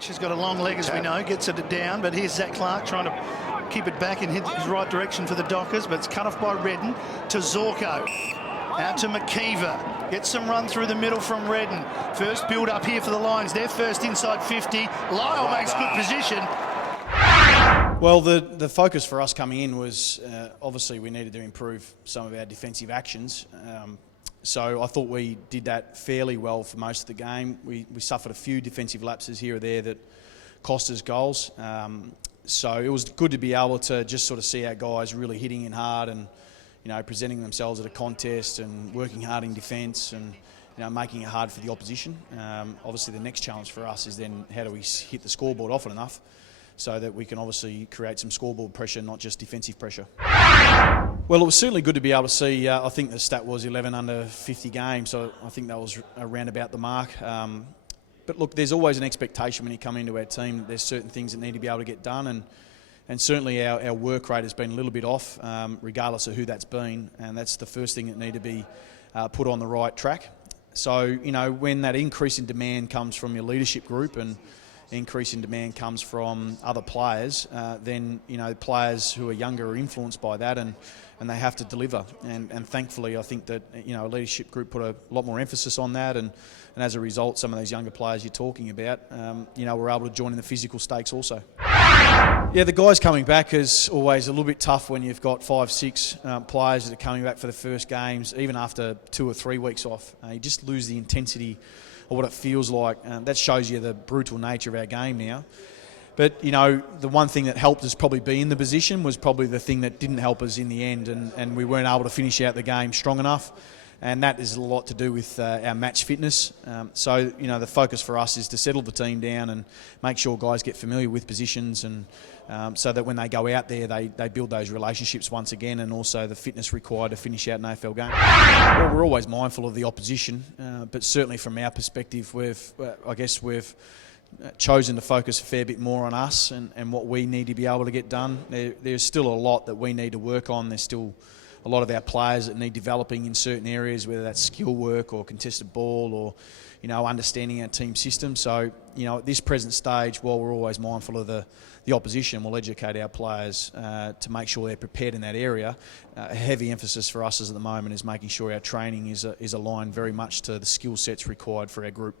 She's got a long leg, as we know, gets it down, but here's Zach Clark trying to keep it back in his right direction for the Dockers, but it's cut off by Redden to Zorko. Out to McKeever. Gets some run through the middle from Redden. First build up here for the Lions. They're first inside 50. Lyle makes good position. Well, the focus for us coming in was obviously we needed to improve some of our defensive actions. So I thought we did that fairly well for most of the game. We suffered a few defensive lapses here or there that cost us goals. So it was good to be able to just sort of see our guys really hitting in hard and, you know, presenting themselves at a contest and working hard in defence and, you know, making it hard for the opposition. Obviously the next challenge for us is then how do we hit the scoreboard often enough so that we can obviously create some scoreboard pressure, not just defensive pressure. Well, it was certainly good to be able to see, I think the stat was 11 under 50 games, so I think that was around about the mark. But look, there's always an expectation when you come into our team that there's certain things that need to be able to get done, and certainly our work rate has been a little bit off, regardless of who that's been, and that's the first thing that need to be put on the right track. So, you know, when that increase in demand comes from your leadership group and increase in demand comes from other players, then, you know, players who are younger are influenced by that and they have to deliver. And thankfully, I think that, you know, a leadership group put a lot more emphasis on that, and as a result, some of those younger players you're talking about, you know, were able to join in the physical stakes also. Yeah, the guys coming back is always a little bit tough when you've got 5, 6 players that are coming back for the first games, even after 2 or 3 weeks off. You just lose the intensity or what it feels like. That shows you the brutal nature of our game now. But, you know, the one thing that helped us probably be in the position was probably the thing that didn't help us in the end, and we weren't able to finish out the game strong enough. And that is a lot to do with our match fitness. So, you know, the focus for us is to settle the team down and make sure guys get familiar with positions, and so that when they go out there, they build those relationships once again, and also the fitness required to finish out an AFL game. Well, we're always mindful of the opposition, but certainly from our perspective, we've chosen to focus a fair bit more on us and what we need to be able to get done. There's still a lot that we need to work on. There's still a lot of our players that need developing in certain areas, whether that's skill work or contested ball or, you know, understanding our team system. So, you know, at this present stage, while we're always mindful of the opposition, we'll educate our players to make sure they're prepared in that area. A heavy emphasis for us at the moment is making sure our training is aligned very much to the skill sets required for our group.